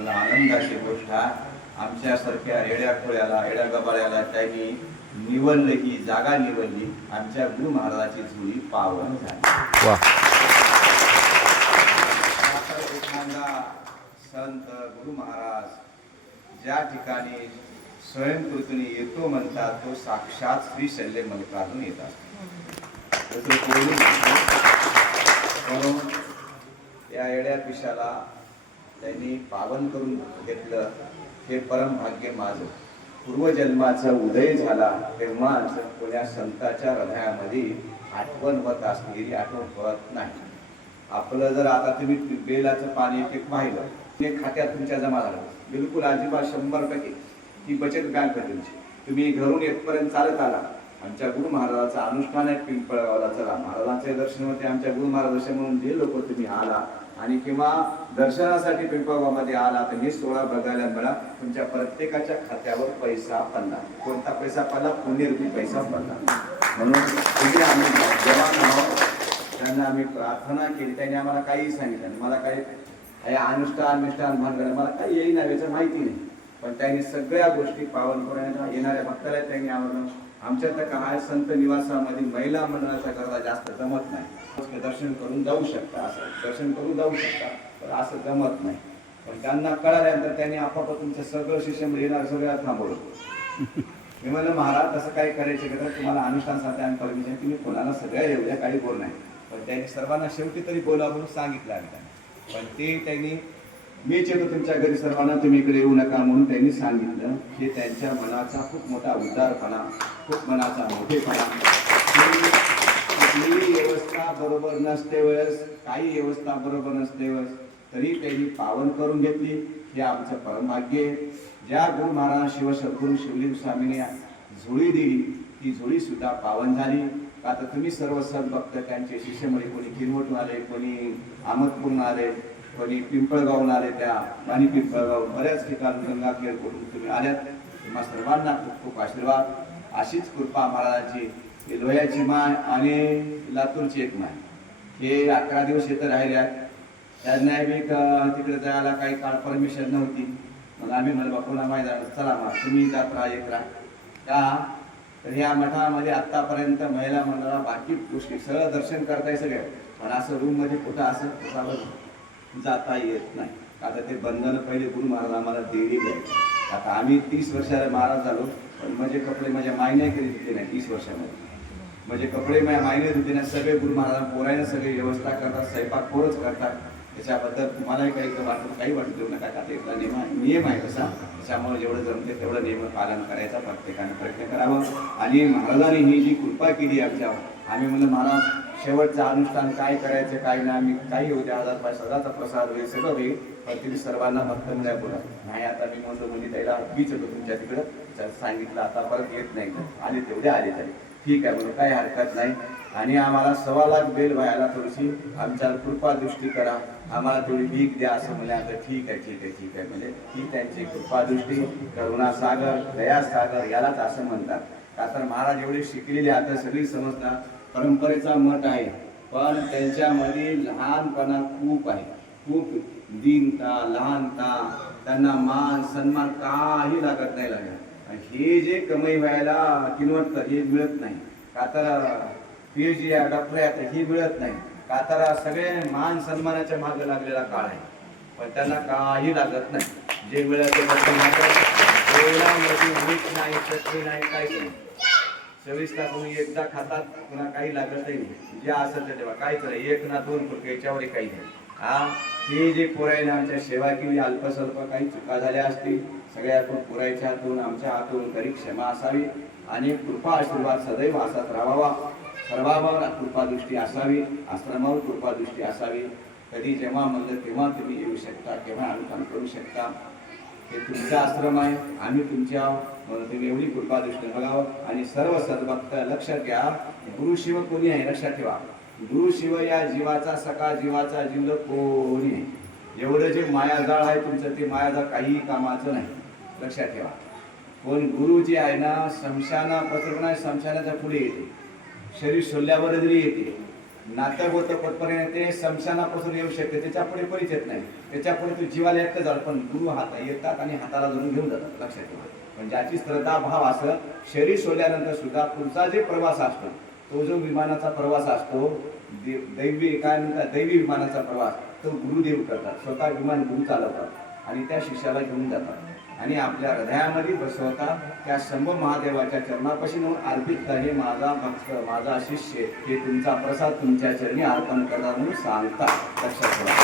मला आनंदाची गोष्ट आहे आमच्यासारख्या येड्या खोळ्याला येड्या गबाळ्याला त्यांनी निवडलं ही जागा निवडली. आमच्या गुरु महाराजाची जुळी पावन झाली. एखादा संत गुरु महाराज ज्या ठिकाणी स्वयंकृतीने येतो म्हणतात तो साक्षात श्री शल्य मल्कातून येतात त्या येड्या पिशाला त्यांनी पावन करून घेतलं. हे परम भाग्य माझं. पूर्वजन्माचा उदय झाला तेव्हाच कोण्या संताच्या हृदयामध्ये आठवण होत असलेली आठवण होत नाही. आपलं जर आता तुम्ही बेलाचं पाणी एक पाहिलं ते खात्यात तुमच्या जमा झालं. बिलकुल अजिबात शंभर टक्के. ती बचत बँक आहे तुमची. तुम्ही घरून येतपर्यंत चालत आला. आमच्या गुरु महाराजाचं अनुष्ठान आहे पिंपळगावला चला महाराजांचे दर्शन होते आमच्या गुरु महाराज म्हणून जे लोक तुम्ही आला आणि किंवा दर्शनासाठी पिंपळगावमध्ये आला तर हे सोळा बघायला मिळा. तुमच्या प्रत्येकाच्या खात्यावर पैसा पडला कोणता पैसा पडला पुण्यरूपी पैसा पडला म्हणून तिथे आम्ही जवान आहोत. त्यांना आम्ही प्रार्थना केली. त्यांनी आम्हाला काहीही सांगितलं मला काही हे अनुष्ठान अनुष्ठान भानगड मला काही येई नाही याचं माहिती नाही. पण त्यांनी सगळ्या गोष्टी पावन करून येणाऱ्या भक्ताला त्यांनी आवडलं आमच्या तर काय संत निवासामध्ये महिला मंडळाचा करता जास्त जमत नाही. दर्शन करून जाऊ शकता असं. दर्शन करून जाऊ शकता पण असं जमत नाही. पण त्यांना कळाल्यानंतर त्यांनी आपापा तुमचं सगळं शिष्य म्हणजे येणार सगळ्या थांबवलं. मी म्हणलं महाराज तसं काही करायचे का तुम्हाला अनुष्ठान सांगते आणि परमिशन तुम्ही कोणाला सगळ्या एवढ्या काही बोल नाही पण त्यांनी सर्वांना शेवटी तरी बोला म्हणून सांगितलं आम्ही त्यांना. पण ते त्यांनी मी चेतो तुमच्या घरी सर्वांना तुम्ही इकडे येऊ नका म्हणून त्यांनी सांगितलं हे त्यांच्या मनाचा खूप मोठा उदारपणा खूप मनाचा मोठेपणा. कुठलीही व्यवस्था बरोबर नसते वेळेस काही व्यवस्था बरोबर नसते वेळेस तरी त्यांनी पावन करून घेतली. हे आमचं परमभाग्य आहे. ज्या गुरु महाराज शिव सद्गुरू शिवलिंग स्वामीने झोळी दिली ती झोळी सुद्धा पावन झाली. आता तुम्ही सर्व सद्भक्त त्यांचे शिष्यमध्ये कोणी किरवटून आले कोणी आमदपूर्ण आले कोणी पिंपळगावला आले त्या आणि पिंपळगाव बऱ्याच ठिकाणी गंगाखेड करून तुम्ही आल्यात. तुम्हा सर्वांना खूप खूप आशीर्वाद. अशीच कृपा महाराजांची ही लोह्याची माय आणि लातूरची एक माय. हे अकरा दिवस इथं राहिले आहेत. त्यांना बी तिकडे जायला काही काळ परमिशन नव्हती. मग आम्ही म्हणलं बा माहीत झालं. चला मग तुम्ही जात राहा येत राहा. का तर ह्या मठामध्ये आत्तापर्यंत महिला मंडळा बाकी गोष्टी सगळं दर्शन करताय सगळे. पण असं रूममध्ये कुठं असं? कुठावर जाता येत नाही. आता ते बंधन पहिले गुरु महाराज आम्हाला देवी आहे आता आम्ही तीस वर्षाला महाराज झालो पण म्हणजे कपडे माझ्या मायने कधी दिले नाही तीस वर्षामध्ये. म्हणजे कपडे माझ्या मायने धुते ना सगळे गुरु महाराज पोरायला सगळी व्यवस्था करतात स्वयंपाक पोरच करतात. त्याच्याबद्दल तुम्हालाही काही वाटत काही वाटत देऊ नका का ते नियम नियम आहे तसा. त्याच्यामुळे जेवढं जमते तेवढं नियम पालन करायचा प्रत्येकाने प्रयत्न करावा. आणि महाराजांनी ही जी कृपा केली आमच्यावर आम्ही म्हणलं महाराज शेवटचं अनुष्ठान काय करायचं काय नाही आम्ही काही होते हजार पाच सदाचा प्रसाद होईल सगळं होईल. पण तुम्ही सर्वांना भक्त म्हणजे बोला नाही आता मी म्हणतो म्हणजे त्याला बीच होतो तुमच्या तिकडं. सांगितलं आता परत येत नाही आले तेवढे आले तरी. ठीक आहे म्हणून काही हरकत नाही. आणि आम्हाला सव्वा लाख बेल व्हायला थोडीशी आमच्या कृपा दृष्टी करा. आम्हाला थोडी भीक द्या असं म्हणजे आता ठीक आहे ठीक आहे ठीक आहे म्हणजे ही त्यांची कृपा दृष्टी. करुणा सागर दया सागर यालाच असं म्हणतात. का तर महाराज एवढे शिकलेले आता सगळी समजतात परंपरेचा मठ आहे. पण त्यांच्यामध्ये लहानपणा खूप आहे. खूप दीनता लहानता त्यांना मान सन्मान काही लागत नाही लागत. हे जे कमाई व्हायला किनवटतं हे मिळत नाही. का तर एच डी डॉक्टर आहे हे मिळत नाही. का तर सगळे मान सन्मानाच्या मागे लागलेला काळ आहे. पण त्यांना काही लागत नाही. जे मिळत नाही. काही नाही. चोवीस तास तुम्ही एकदा खातात पुन्हा काही लागत नाही. जे असेल ते तेव्हा काहीच नाही. एक ना दोन फुलके याच्यावर काही नाही. हा? हे जे पुरायने आमच्या सेवा केली अल्पस्वल्प काही चुका झाल्या असतील सगळ्या आपण पुरायच्या हातून आमच्या हातून तरी क्षमा असावी आणि कृपा आशीर्वाद सदैव असाच राहावा. सर्वावर कृपादृष्टी असावी आश्रमावर कृपादृष्टी असावी. कधी जेव्हा म्हणलं तेव्हा तुम्ही येऊ शकता केव्हा अनुदान करू शकता. हे तुमचा आश्रम आहे आम्ही तुमच्या म्हणून तुम्ही एवढी कृपा दृष्टी बघावं. आणि सर्व सद्भक्त लक्षात घ्या. गुरु शिव कोणी आहे? लक्षात ठेवा. गुरु शिव या जीवाचा सकाळ जीवाचा जीव कोणी आहे? एवढं जे मायाजाळ आहे तुमचं ते मायाजाळ काही कामाचं नाही. लक्षात ठेवा. पण गुरु जे आहे ना शमशाना पत्रकणा शमशानाच्या पुढे येते. शरीर सोडल्यावर जरी येते. नातं होतं पटपर्यंत ते शमशानापासून येऊ शकते त्याच्या पुढे परिचय नाही. त्याच्या पुढे तू जीवाला एकटं जाल पण गुरु हाता येतात आणि हाताला धरून घेऊन जातात लक्षात ठेवा. पण ज्याची श्रद्धा भाव असं शरीर सोडल्यानंतर सुद्धा पुढचा जे प्रवास असतो तो जो विमानाचा प्रवास असतो दैवी काय म्हणतात दैवी विमानाचा प्रवास तो गुरुदेव करतात स्वतः विमान गुरु चालवतात आणि त्या शिष्याला घेऊन जातात. आणि आपल्या हृदयामध्ये बसवता त्या शंभर महादेवाच्या चरणापाशी म्हणून अर्पित हे माझा भक्त माझा शिष्य हे तुमचा प्रसाद तुमच्या चरणी अर्पण करतात म्हणून सांगता. लक्षात ठेवा.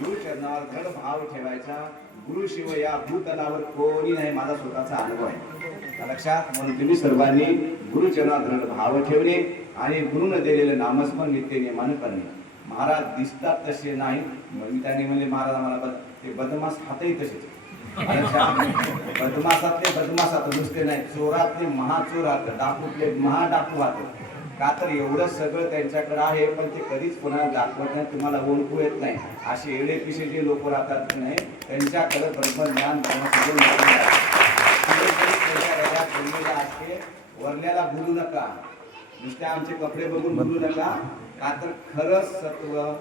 गुरुचरणावर धड भाव ठेवायचा. गुरु शिव या भूतलावर कोणी नाही माझा स्वतःचा अनुभव आहे. लक्षात म्हणून तुम्ही सर्वांनी गुरुचरणावर दृढ भाव ठेवणे आणि गुरुनं दिलेलं नामस्मरण नित्य नियमानं करणे. महाराज दिसतात तसे नाही. म्हणून त्यांनी म्हणले महाराज आम्हाला ते बदमास हातही तसेच. लक्षात? बदमासातले बदमासात नुसते नाही. चोरातले महाचोर हात डाकूतले महाडाकू हात का तर एवढं सगळं त्यांच्याकडे आहे पण ते कधीच कोणाला दाखवत नाही तुम्हाला ओळखू येत नाही. असे एडे पिशे जे लोक राहतात की नाही त्यांच्याकडे ब्रह्मज्ञान ब्रह्मसुजन असते भुलू नका. नुसते आमचे कपडे बघून म्हणू नका. का तर खरं सत्व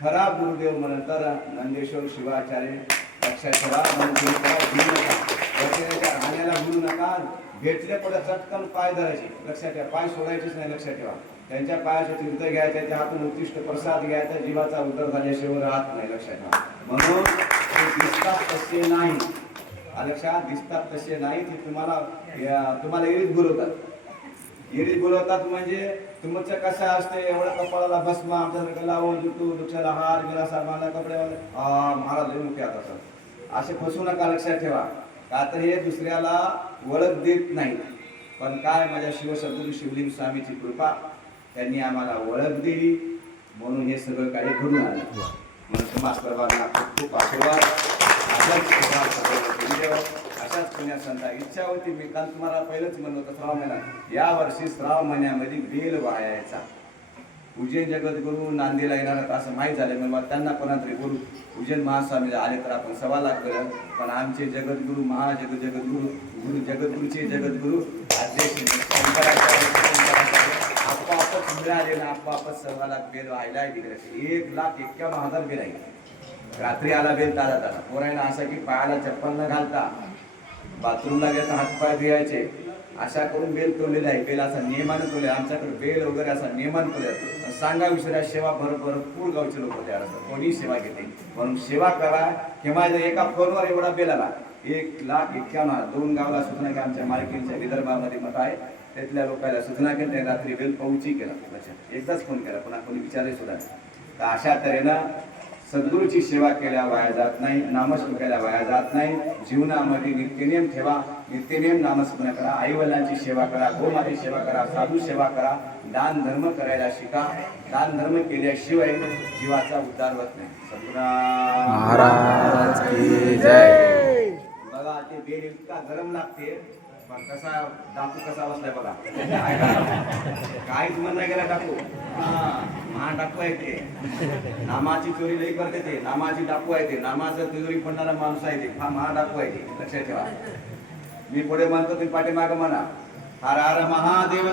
खरा गुरुदेव म्हणतर तर नंदेश्वर शिवाचार्य लक्षात ठेवा. नका राहण्याला भुलू नका. भेटले पुढे चटकन पाय धरायचे. लक्षात ठेवा. पाय सोडायचेच नाही लक्षात ठेवा. त्यांच्या पायाचे तीर्थ घ्यायचे त्या हातून उत्तिष्ट प्रसाद घ्यायचा जीवाचा उद्धार झाल्याशिवाय राहत नाही लक्षात ठेवा. म्हणून ते दिसतात तसे नाही. लक्षात दिसतात तसे नाही ते तुम्हाला या- तुम्हाला एरीत बोलवतात. एरीत बोलवतात म्हणजे तुमचं कसं असते एवढं कपाळाला भस्म आमच्या लावून जुटू दुसऱ्याला हार गेला सामाना कपडे महाराज लय मुख्य आता. असे फसू नका लक्षात ठेवा. का तर हे दुसऱ्याला ओळख देत नाही पण काय माझ्या शिवसद्गुरू शिवलिंग स्वामीची कृपा त्यांनी आम्हाला ओळख दिली. म्हणून हे सगळं काही घडून आलं. म्हणून तुम्हा सर्वांना खूप खूप आशीर्वाद. पुण्या संता इच्छा होती मी काल तुम्हाला पहिलंच म्हणलं होतं श्रावण महिन्यात या वर्षी श्रावण महिन्यामध्ये बेल वायाचा उज्जैन जगद्गुरु नांदेला येणार असं माहीत झालं. मग त्यांना कोणातरी गुरु उज्जैन महास्वामीला आले तर आपण सव्वा लाख केलं पण आमचे जगद्गुरु महाजग जगद्गुरु गुरु जगद्गुरूचे जगद्गुरु अध्यक्ष आपोआपच मिळाले ना आपोआपच सव्वा लाख बेल व्हायला एक लाख एक्क्याण्णव हजार बेल आहे. रात्री आला बेल ताजा ताजा पोरायला असं की पायाला चप्पल न घालता बाथरूमला गेलं हात हातपाय धुयायचे अशा करून बेल तोडलेला आहे. बेल असा नियमानं तोले आमच्याकडे बेल वगैरे असा नियमान तोले सांगा विसरा सेवा भरभर भरपूर गावचे लोक तयार असतात. कोणी सेवा घेते म्हणून सेवा करा. किंवा एका फोनवर एवढा बेल आला. एक लाख एक्क्याण्णव दोन गावला सूचना की आमच्या मालकीच्या विदर्भामध्ये मत आहे. त्यातल्या लोकांना सूचना केली त्यांनी रात्री बेल पाऊची केला. लक्षात एकदाच फोन केला. पुन्हा कोणी विचारले सुद्धा तर अशा तऱ्हेनं सद्गुरूची सेवा केल्या वाया जात नाही नामस्मरण केल्या वाया जात नाही. जीवनामध्ये नित्यनेम ठेवा नित्यनेम नामस्मरण करा. आई वडिलांची सेवा करा गोमातेची सेवा करा साधू सेवा करा. दान धर्म करायला शिका. दान धर्म केल्याशिवाय जीवाचा उद्धार होत नाही. सद्गुरा महाराज की जय. बघा ते बेल इतका गरम लागते. कसा डाकू कसा बसलाय बघा. काहीच म्हणणं गेला डाकू? हा महा डाकू आहे ते. नामाची चोरी लई करते ते. नामाची डाकू आहे ते. नामाचं तिजोरी पडणारा माणूस आहे ते. हा महा डाकू आहे ते. लक्षात ठेवा. मी पुढे म्हणतो तुम्ही पाठीमागं म्हणा. हर हर महादेव